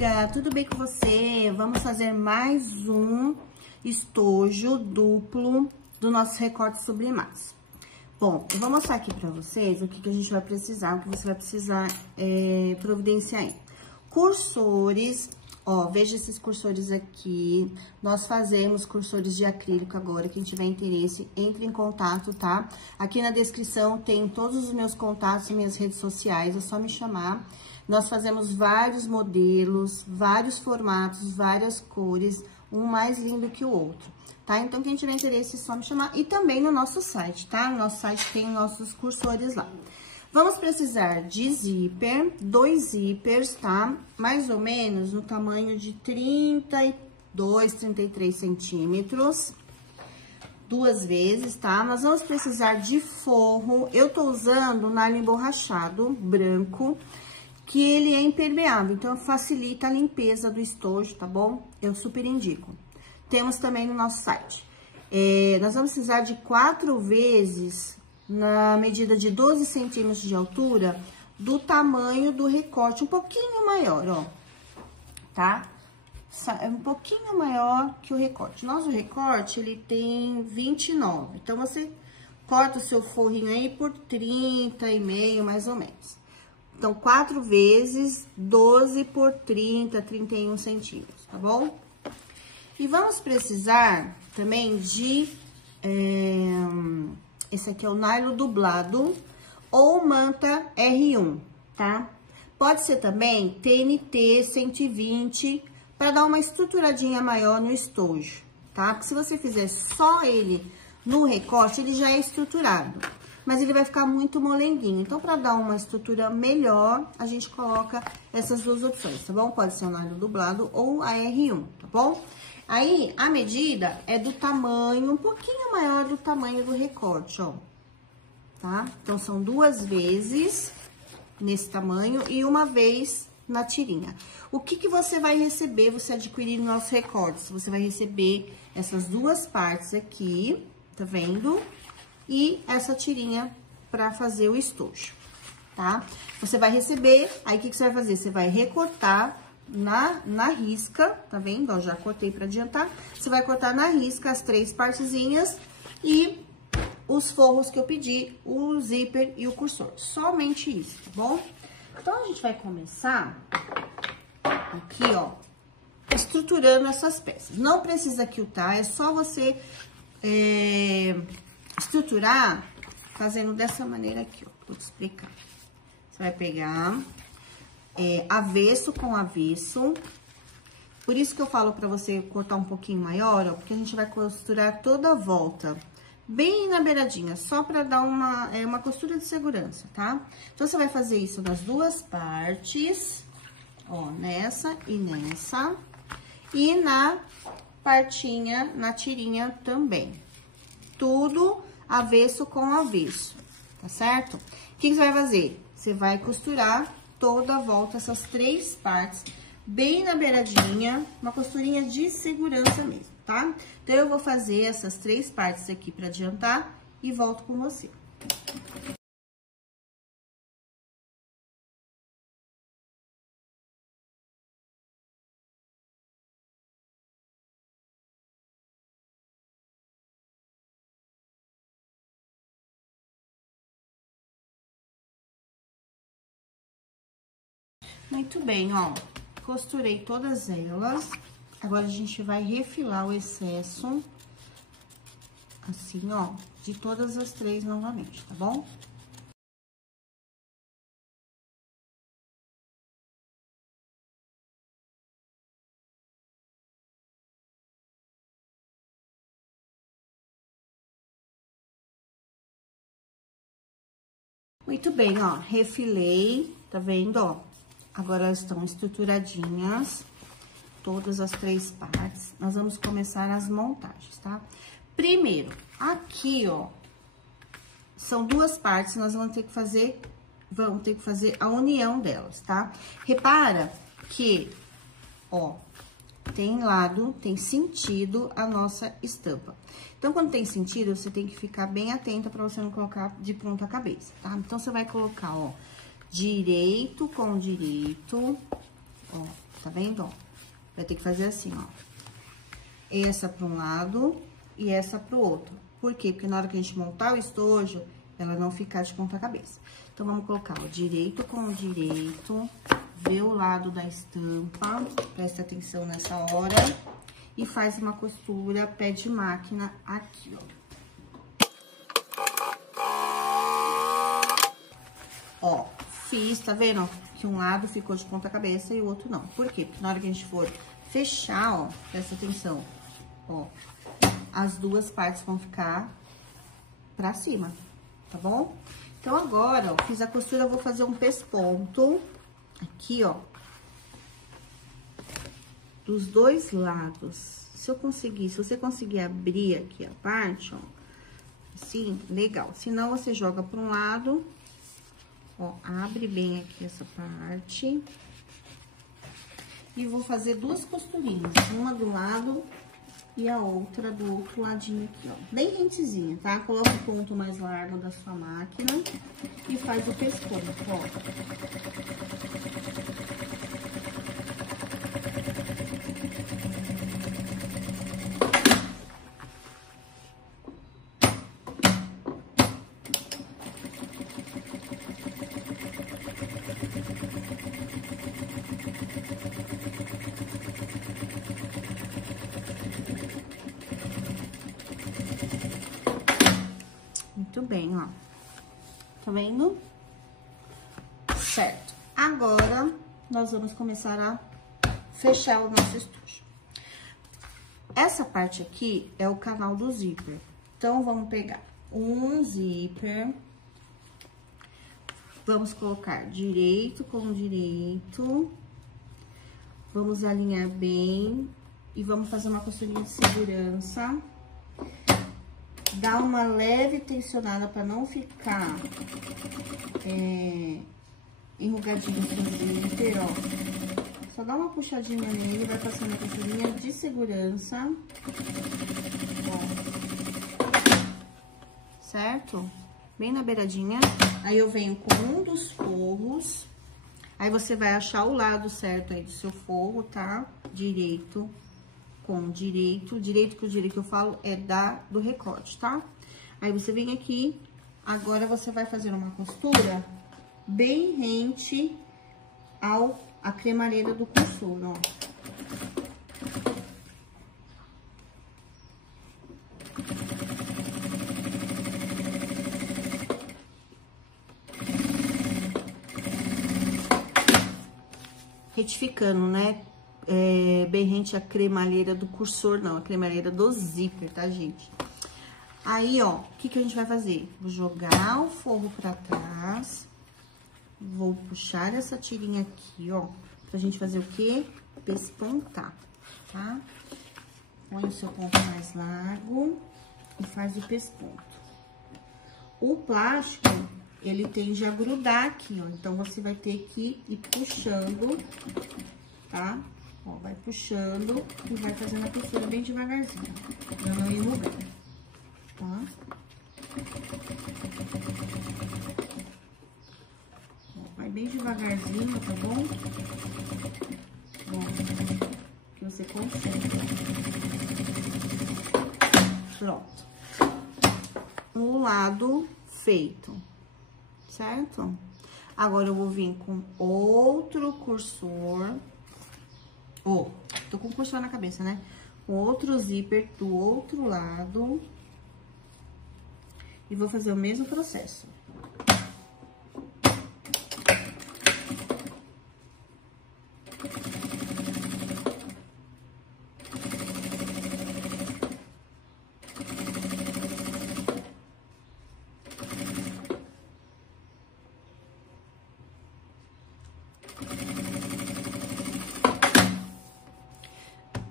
amiga, tudo bem com você? Vamos fazer mais um estojo duplo do nosso recorte sublimados. Bom, eu vou mostrar aqui pra vocês o que a gente vai precisar, o que você vai precisar providenciar aí. Cursores, ó, veja esses cursores aqui. Nós fazemos cursores de acrílico agora, quem tiver interesse, entre em contato, tá? Aqui na descrição tem todos os meus contatos e minhas redes sociais, é só me chamar. Nós fazemos vários modelos, vários formatos, várias cores, um mais lindo que o outro, tá? Então, quem tiver interesse, é só me chamar. E também no nosso site, tá? No nosso site tem nossos cursores lá. Vamos precisar de zíper, 2 zíperes, tá? Mais ou menos no tamanho de 32, 33 centímetros. 2 vezes, tá? Nós vamos precisar de forro. Eu tô usando nylon emborrachado, branco, que ele é impermeável, então facilita a limpeza do estojo, tá bom? Eu super indico. Temos também no nosso site. Nós vamos precisar de 4 vezes, na medida de 12 centímetros de altura, do tamanho do recorte, um pouquinho maior, ó, tá? É um pouquinho maior que o recorte. Nosso recorte, ele tem 29, então você corta o seu forrinho aí por 30,5, mais ou menos. Então, 4 vezes 12 por 30, 31 centímetros, tá bom? E vamos precisar também de... esse aqui é o nylon dublado ou manta R1, tá? Pode ser também TNT 120, para dar uma estruturadinha maior no estojo, tá? Porque se você fizer só ele no recorte, ele já é estruturado. Mas ele vai ficar muito molenguinho. Então, para dar uma estrutura melhor, a gente coloca essas duas opções, tá bom? Pode ser o nylon dublado ou a R1, tá bom? Aí, a medida é do tamanho, um pouquinho maior do tamanho do recorte, ó. Tá? Então, são 2 vezes nesse tamanho e 1 vez na tirinha. O que você vai receber, você adquirir no nosso recorte? Você vai receber essas 2 partes aqui, tá vendo? E essa tirinha pra fazer o estojo, tá? Você vai receber, aí o que você vai fazer? Você vai recortar na risca, tá vendo? Ó, já cortei pra adiantar. Você vai cortar na risca as 3 partezinhas e os forros que eu pedi, o zíper e o cursor. Somente isso, tá bom? Então, a gente vai começar aqui, ó, estruturando essas peças. Não precisa quiltar, é só você... estruturar fazendo dessa maneira aqui, ó. Vou te explicar. Você vai pegar avesso com avesso. Por isso que eu falo pra você cortar um pouquinho maior, ó, porque a gente vai costurar toda a volta, bem na beiradinha, só pra dar uma costura de segurança, tá? Então, você vai fazer isso nas 2 partes, ó, nessa e nessa, e na partinha, na tirinha também. Tudo avesso com avesso, tá certo? O que você vai fazer? Você vai costurar toda a volta, essas 3 partes, bem na beiradinha, uma costurinha de segurança mesmo, tá? Então, eu vou fazer essas 3 partes aqui pra adiantar e volto com você. Muito bem, ó, costurei todas elas. Agora, a gente vai refilar o excesso, assim, ó, de todas as 3 novamente, tá bom? Muito bem, ó, refilei, tá vendo, ó? Agora, estão estruturadinhas, todas as 3 partes. Nós vamos começar as montagens, tá? Primeiro, aqui, ó, são 2 partes, nós vamos ter que fazer a união delas, tá? Repara que, ó, tem lado, tem sentido a nossa estampa. Então, quando tem sentido, você tem que ficar bem atenta pra você não colocar de ponta cabeça, tá? Então, você vai colocar, ó, direito com direito, ó, tá vendo, ó? Vai ter que fazer assim, ó. Essa para um lado e essa para o outro. Por quê? Porque na hora que a gente montar o estojo, ela não ficar de ponta cabeça. Então, vamos colocar o direito com o direito, ver o lado da estampa, presta atenção nessa hora, e faz uma costura pé de máquina aqui, ó. Ó, fiz, tá vendo? Que um lado ficou de ponta cabeça e o outro não. Por quê? Porque na hora que a gente for fechar, ó, presta atenção, ó, as duas partes vão ficar pra cima, tá bom? Então, agora, ó, fiz a costura, eu vou fazer um pesponto aqui, ó, dos dois lados. Se você conseguir abrir aqui a parte, ó, assim, legal. Se não, você joga para um lado, ó, abre bem aqui essa parte. E vou fazer duas costurinhas, uma do lado e a outra do outro ladinho aqui, ó. Bem rentezinha, tá? Coloca o ponto mais largo da sua máquina e faz o pescoço, ó. Muito bem, ó. Tá vendo? Certo. Agora, nós vamos começar a fechar o nosso estojo. Essa parte aqui é o canal do zíper. Então, vamos pegar um zíper. Vamos colocar direito com direito. Vamos alinhar bem. E vamos fazer uma costurinha de segurança. Dá uma leve tensionada para não ficar enrugadinho o zíper, ó. Só dá uma puxadinha nele, vai passando a costurinha de segurança, ó. Certo? Bem na beiradinha. Aí, eu venho com um dos forros. Aí, você vai achar o lado certo aí do seu forro, tá? Direito com direito que o direito que eu falo é do recorte, tá? Aí, você vem aqui, agora você vai fazer uma costura bem rente à cremareira do cursor, ó. Retificando, né? Bem rente à cremalheira do cursor, não, a cremalheira do zíper, tá, gente? Aí, ó, o que a gente vai fazer? Vou jogar o forro pra trás, vou puxar essa tirinha aqui, ó, pra gente fazer o quê? Pespontar, tá? Põe o seu ponto mais largo e faz o pesponto. O plástico, ele tende a grudar aqui, ó, então, você vai ter que ir puxando, tá? Ó, vai puxando e vai fazendo a costura bem devagarzinho, pra não ir mudando, tá? Ó, vai bem devagarzinho, tá bom? Ó, que você consegue. Pronto. Um lado feito, certo? Agora, eu vou vir com outro cursor. Tô com o cursor na cabeça, né? Com outro zíper do outro lado. E vou fazer o mesmo processo.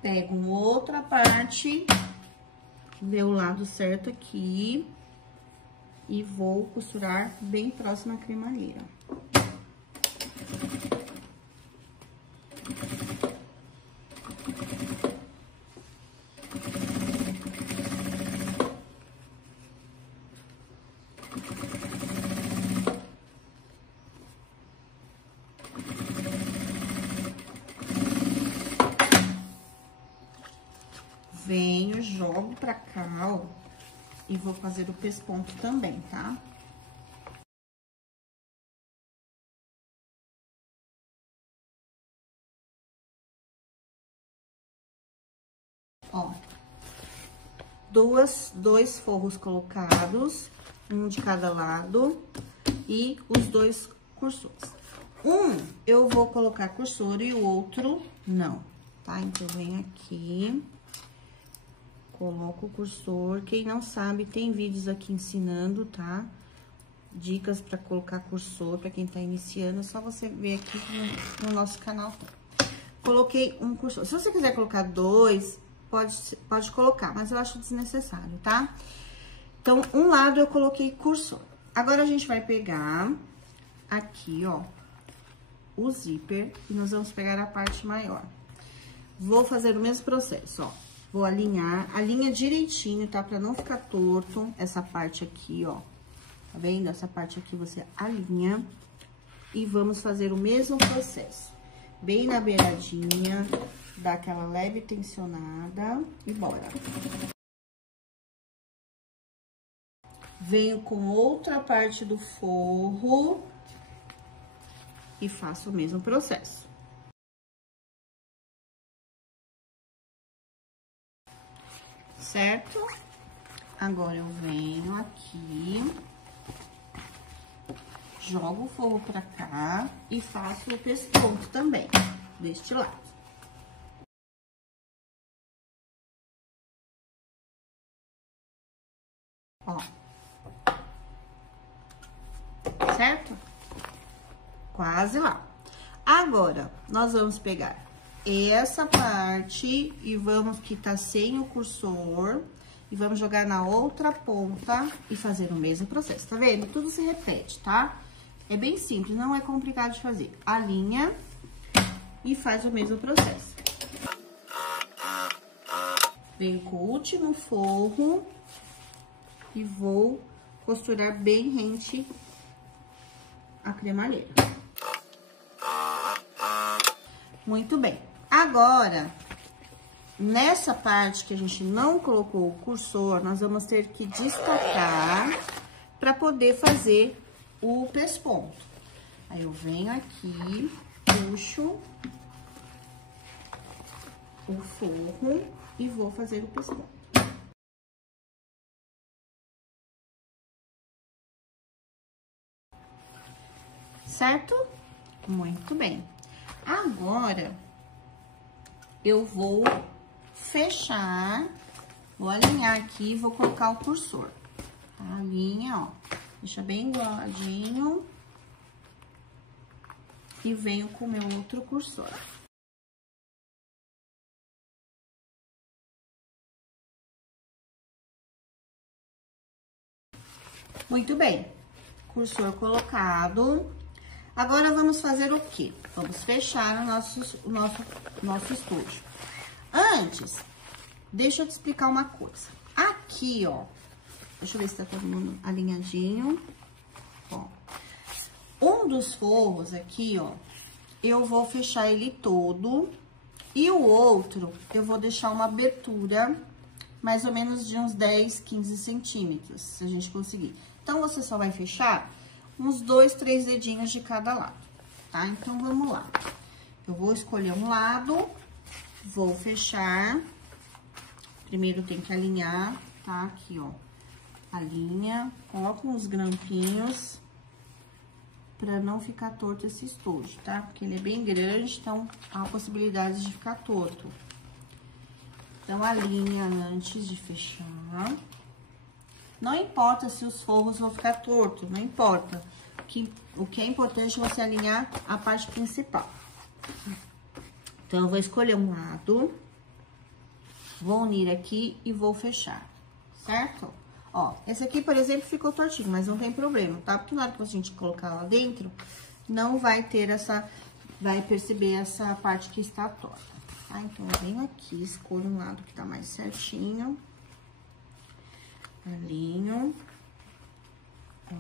Pego outra parte, vê o lado certo aqui e vou costurar bem próximo à cremalheira. venho, jogo pra cá, ó, e vou fazer o pesponto também, tá? Ó, dois forros colocados, um de cada lado, e os dois cursores. Um, eu vou colocar cursor e o outro não, tá? Então, eu venho aqui, coloco o cursor. Quem não sabe, tem vídeos aqui ensinando, tá? Dicas pra colocar cursor, pra quem tá iniciando, é só você ver aqui no nosso canal. Coloquei um cursor. Se você quiser colocar dois, pode colocar, mas eu acho desnecessário, tá? Então, um lado eu coloquei cursor. Agora, a gente vai pegar aqui, ó, o zíper, e nós vamos pegar a parte maior. Vou fazer o mesmo processo, ó. Vou alinhar, alinha direitinho, tá? Pra não ficar torto essa parte aqui, ó. Tá vendo? Essa parte aqui você alinha. E vamos fazer o mesmo processo. Bem na beiradinha, dá aquela leve tensionada e bora. Venho com outra parte do forro e faço o mesmo processo. Certo? Agora, eu venho aqui, jogo o forro pra cá e faço o pesponto também, deste lado. Ó. Certo? Quase lá. Agora, nós vamos pegar essa parte e vamos, que tá sem o cursor, e vamos jogar na outra ponta e fazer o mesmo processo, tá vendo? Tudo se repete, tá? É bem simples, não é complicado de fazer. Alinha e faz o mesmo processo. Venho com o último forro e vou costurar bem rente a cremalheira. Muito bem. Agora, nessa parte que a gente não colocou o cursor, nós vamos ter que destacar para poder fazer o pesponto. Aí, eu venho aqui, puxo o forro e vou fazer o pesponto. Certo? Muito bem. Agora, eu vou fechar, vou alinhar aqui e vou colocar o cursor. Alinha, ó, deixa bem engoladinho. E venho com o meu outro cursor. Muito bem, cursor colocado. Agora, vamos fazer o quê? Vamos fechar o nosso estúdio. Antes, deixa eu te explicar uma coisa. Aqui, ó, deixa eu ver se tá todo mundo alinhadinho. Ó, um dos forros aqui, ó, eu vou fechar ele todo. E o outro, eu vou deixar uma abertura, mais ou menos de uns 10, 15 centímetros, se a gente conseguir. Então, você só vai fechar uns 2, 3 dedinhos de cada lado, tá? Então, vamos lá. Eu vou escolher um lado, vou fechar. Primeiro, tem que alinhar, tá? Aqui, ó, alinha, coloca uns grampinhos pra não ficar torto esse estojo, tá? Porque ele é bem grande, então, há a possibilidade de ficar torto. Então, alinha antes de fechar. Não importa se os forros vão ficar tortos, não importa. O que é importante é você alinhar a parte principal. Então, eu vou escolher um lado, vou unir aqui e vou fechar, certo? Ó, esse aqui, por exemplo, ficou tortinho, mas não tem problema, tá? Porque na hora que a gente colocar lá dentro, não vai ter vai perceber essa parte que está torta, tá? Então, eu venho aqui, escolho um lado que tá mais certinho. Alinho, ó,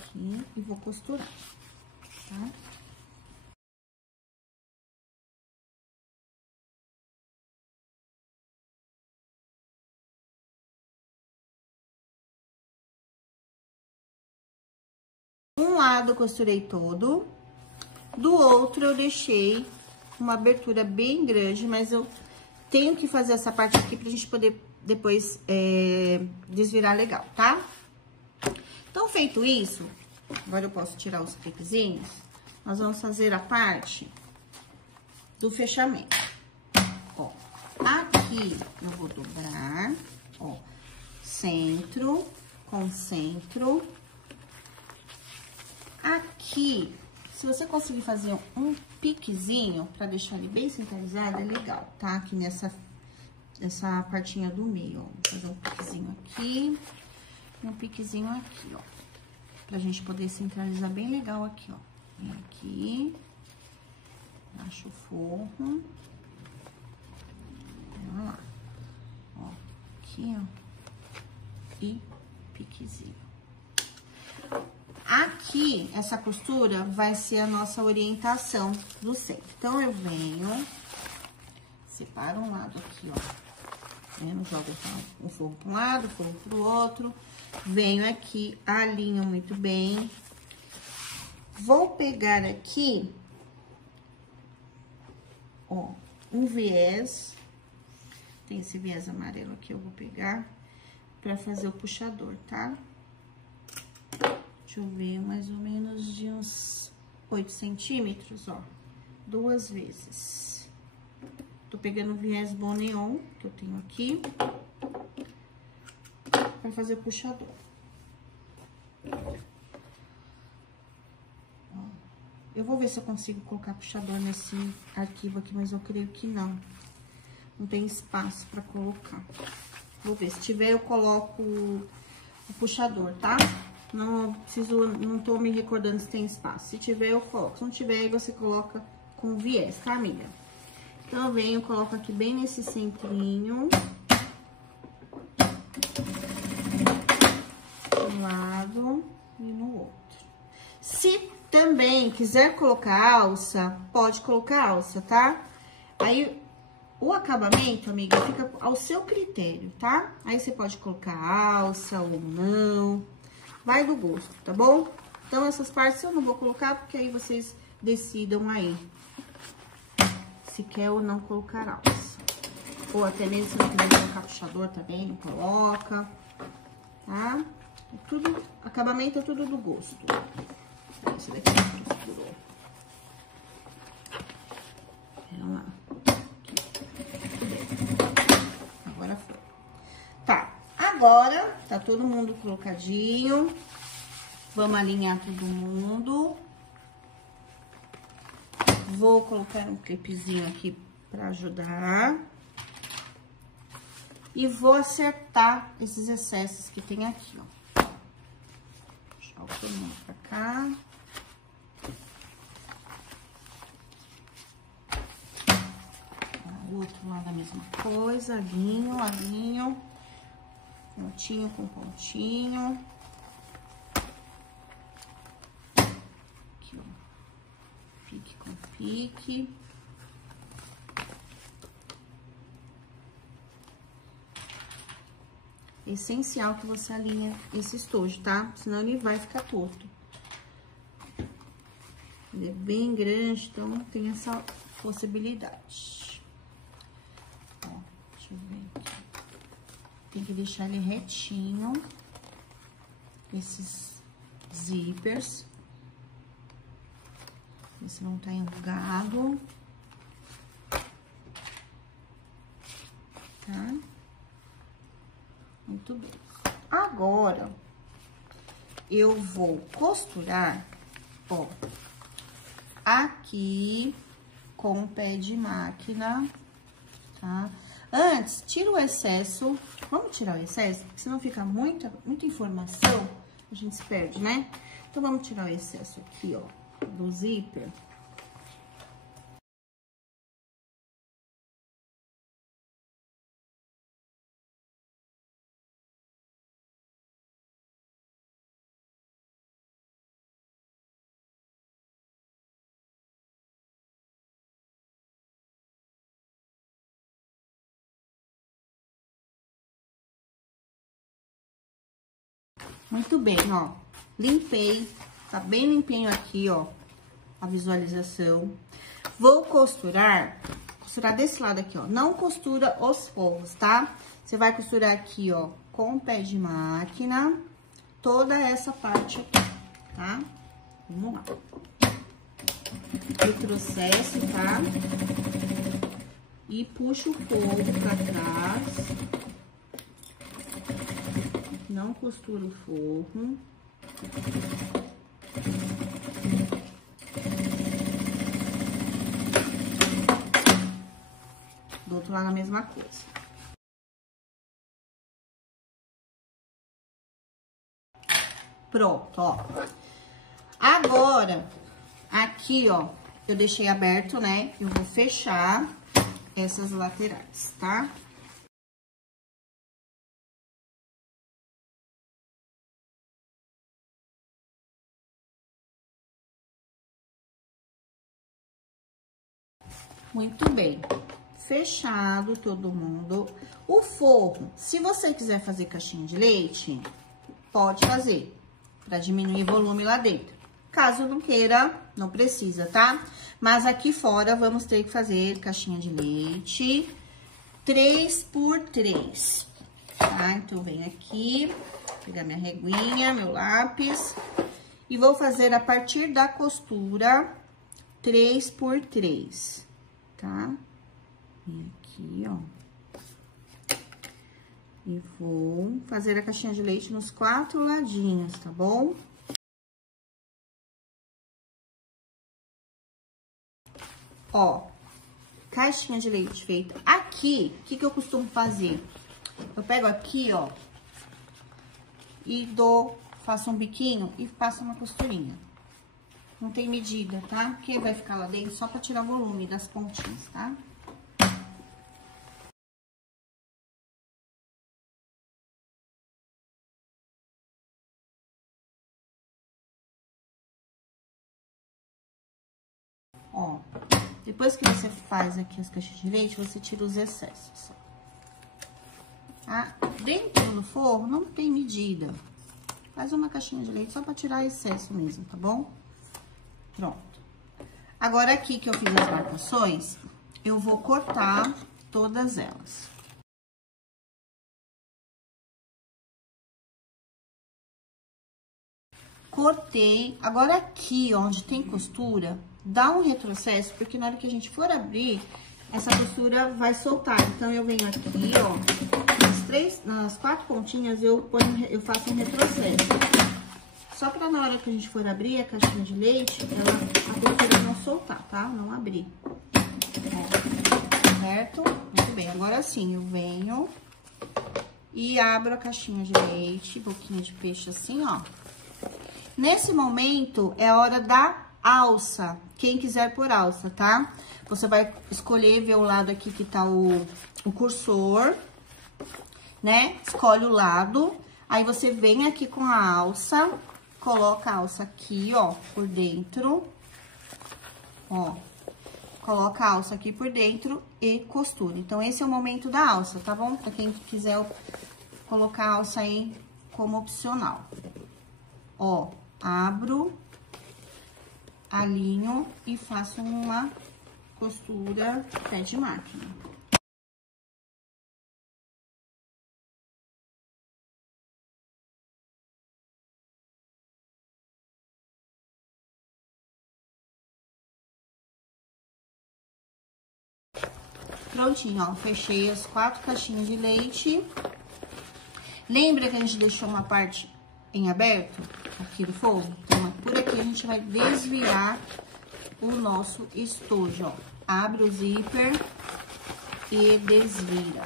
aqui, e vou costurar, tá? lado eu costurei todo, do outro eu deixei uma abertura bem grande, mas eu tenho que fazer essa parte aqui pra gente poder depois desvirar legal, tá? Então, feito isso, agora eu posso tirar os clipezinhos, nós vamos fazer a parte do fechamento. Ó, aqui eu vou dobrar, ó, centro com centro. Aqui, se você conseguir fazer um piquezinho pra deixar ele bem centralizado, é legal, tá? Aqui nessa partinha do meio, ó. Vou fazer um piquezinho aqui e um piquezinho aqui, ó. Pra gente poder centralizar bem legal aqui, ó. Vem aqui, acho o forro. Vamos lá. Ó, aqui, ó. E piquezinho. Aqui, essa costura vai ser a nossa orientação do centro. Então, eu venho, separo um lado aqui, ó. Vendo? Jogo um forro para um lado, forro para o outro. Venho aqui, alinho muito bem. Vou pegar aqui, ó, um viés. Tem esse viés amarelo aqui, eu vou pegar pra fazer o puxador, tá? Deixa eu ver, mais ou menos de uns 8 centímetros, ó. 2 vezes. Tô pegando o viés Bom Neon, que eu tenho aqui, pra fazer o puxador. Ó, eu vou ver se eu consigo colocar puxador nesse arquivo aqui, mas eu creio que não. Não tem espaço pra colocar. Vou ver, se tiver eu coloco o puxador, tá? Não preciso, não tô me recordando se tem espaço. Se tiver, eu coloco. Se não tiver, aí você coloca com viés, tá, amiga? Então, eu venho, coloco aqui bem nesse centrinho. Um lado e no outro. Se também quiser colocar alça, pode colocar alça, tá? Aí, o acabamento, amiga, fica ao seu critério, tá? Aí, você pode colocar alça ou não. Vai do gosto, tá bom? Então, essas partes eu não vou colocar, porque aí vocês decidam aí se quer ou não colocar alça. Ou até mesmo se não quiser colocar puxador também, não coloca, tá? É tudo, acabamento é tudo do gosto. Esse daqui não costurou. Vamos lá. Agora foi. Tá. Agora, tá todo mundo colocadinho. Vamos alinhar todo mundo. Vou colocar um clipezinho aqui pra ajudar. E vou acertar esses excessos que tem aqui, ó. Puxar todo mundo pra cá. O outro lado a mesma coisa, alinho, alinho. Pontinho com pontinho. Aqui, ó. Pique com pique. É essencial que você alinhe esse estojo, tá? Senão ele vai ficar torto. Ele é bem grande, então tem essa possibilidade. Ó, deixa eu ver aqui. Tem que deixar ele retinho. Esses zippers. Esse não tá enrugado. Tá? Muito bem. Agora, eu vou costurar, ó, aqui com o pé de máquina, tá? Antes, tira o excesso. Vamos tirar o excesso, porque senão fica muita informação, a gente se perde, né? Então, vamos tirar o excesso aqui, ó, do zíper. Muito bem, ó. Limpei Tá bem limpinho aqui, ó, a visualização. Vou costurar desse lado aqui, ó. Não costura os forros, tá? Você vai costurar aqui, ó, com o pé de máquina, toda essa parte aqui, tá? Vamos lá. Retrocesso, tá? E puxa o forro pra trás. Não costura o forro. Do outro lado a mesma coisa. Pronto, ó. Agora, aqui, ó, eu deixei aberto, né? Eu vou fechar essas laterais, tá? Muito bem. Fechado todo mundo. O forro, se você quiser fazer caixinha de leite, pode fazer, pra diminuir o volume lá dentro. Caso não queira, não precisa, tá? Mas aqui fora, vamos ter que fazer caixinha de leite 3x3, tá? Então, vem aqui, pegar minha reguinha, meu lápis, e vou fazer a partir da costura 3x3, tá? Vem aqui, ó. E vou fazer a caixinha de leite nos 4 ladinhos, tá bom? Ó, caixinha de leite feita. Aqui, o que eu costumo fazer? Eu pego aqui, ó, e faço um biquinho e passo uma costurinha. Não tem medida, tá? Porque vai ficar lá dentro só pra tirar o volume das pontinhas, tá? Ó, depois que você faz aqui as caixinhas de leite, você tira os excessos. Tá? Dentro do forro não tem medida. Faz uma caixinha de leite só pra tirar excesso mesmo, tá bom? Pronto. Agora, aqui que eu fiz as marcações, eu vou cortar todas elas. Cortei. Agora, aqui, onde tem costura, dá um retrocesso, porque na hora que a gente for abrir, essa costura vai soltar. Então, eu venho aqui, ó, nas 4 pontinhas, eu faço um retrocesso. Só pra na hora que a gente for abrir a caixinha de leite, a costura não soltar, tá? Não abrir. Ó, certo? Muito bem. Agora sim, eu venho e abro a caixinha de leite, boquinha de peixe assim, ó. Nesse momento, é hora da alça. Quem quiser por alça, tá? Você vai escolher, ver o lado aqui que tá o cursor, né? Escolhe o lado. Aí, você vem aqui com a alça, coloca a alça aqui, ó, por dentro. Ó, coloca a alça aqui por dentro e costura. Então, esse é o momento da alça, tá bom? Pra quem quiser colocar a alça aí como opcional. Ó, abro, alinho e faço uma costura pé de máquina. Prontinho, ó, fechei as 4 caixinhas de leite. Lembra que a gente deixou uma parte em aberto aqui do forro? Então, por aqui a gente vai desvirar o nosso estojo, ó. Abre o zíper e desvira.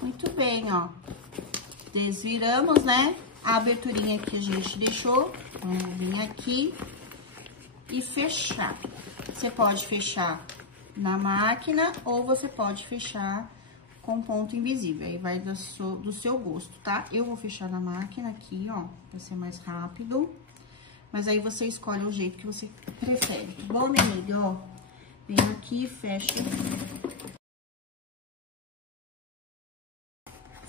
Muito bem, ó. Desviramos, né? A aberturinha que a gente deixou. Vamos vir aqui e fechar. Você pode fechar na máquina ou você pode fechar com ponto invisível. Aí vai do seu gosto, tá? Eu vou fechar na máquina aqui, ó, pra ser mais rápido. Mas aí você escolhe o jeito que você prefere, tá bom, minha amiga? Ó, vem aqui e fecha.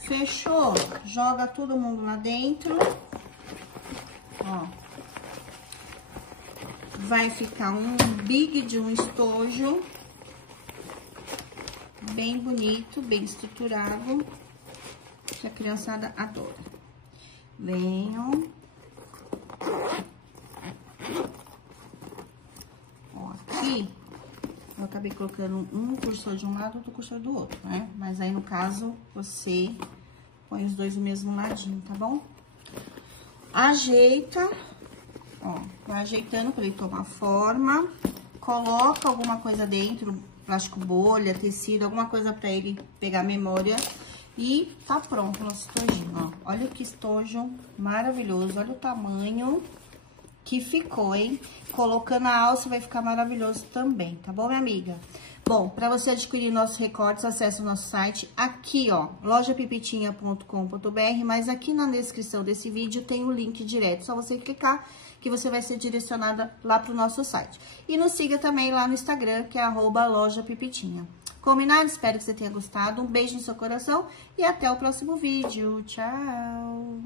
Fechou? Joga todo mundo lá dentro. Ó. Vai ficar um big de um estojo. Bem bonito, bem estruturado. Que a criançada adora. Venho. Ó, aqui, eu acabei colocando um cursor de um lado, outro cursor do outro, né? Mas aí, no caso, você põe os dois no mesmo ladinho, tá bom? Ajeita, ó, vai ajeitando pra ele tomar forma. Coloca alguma coisa dentro, plástico bolha, tecido, alguma coisa pra ele pegar memória. E tá pronto o nosso estojinho, ó. Olha que estojo maravilhoso, olha o tamanho que ficou, hein? Colocando a alça vai ficar maravilhoso também, tá bom, minha amiga? Bom, para você adquirir nossos recortes, acesse o nosso site aqui, ó, lojapipitinha.com.br, mas aqui na descrição desse vídeo tem o link direto, só você clicar que você vai ser direcionada lá pro nosso site. E nos siga também lá no Instagram, que é @lojapipitinha. Combinado? Espero que você tenha gostado. Um beijo no seu coração e até o próximo vídeo. Tchau!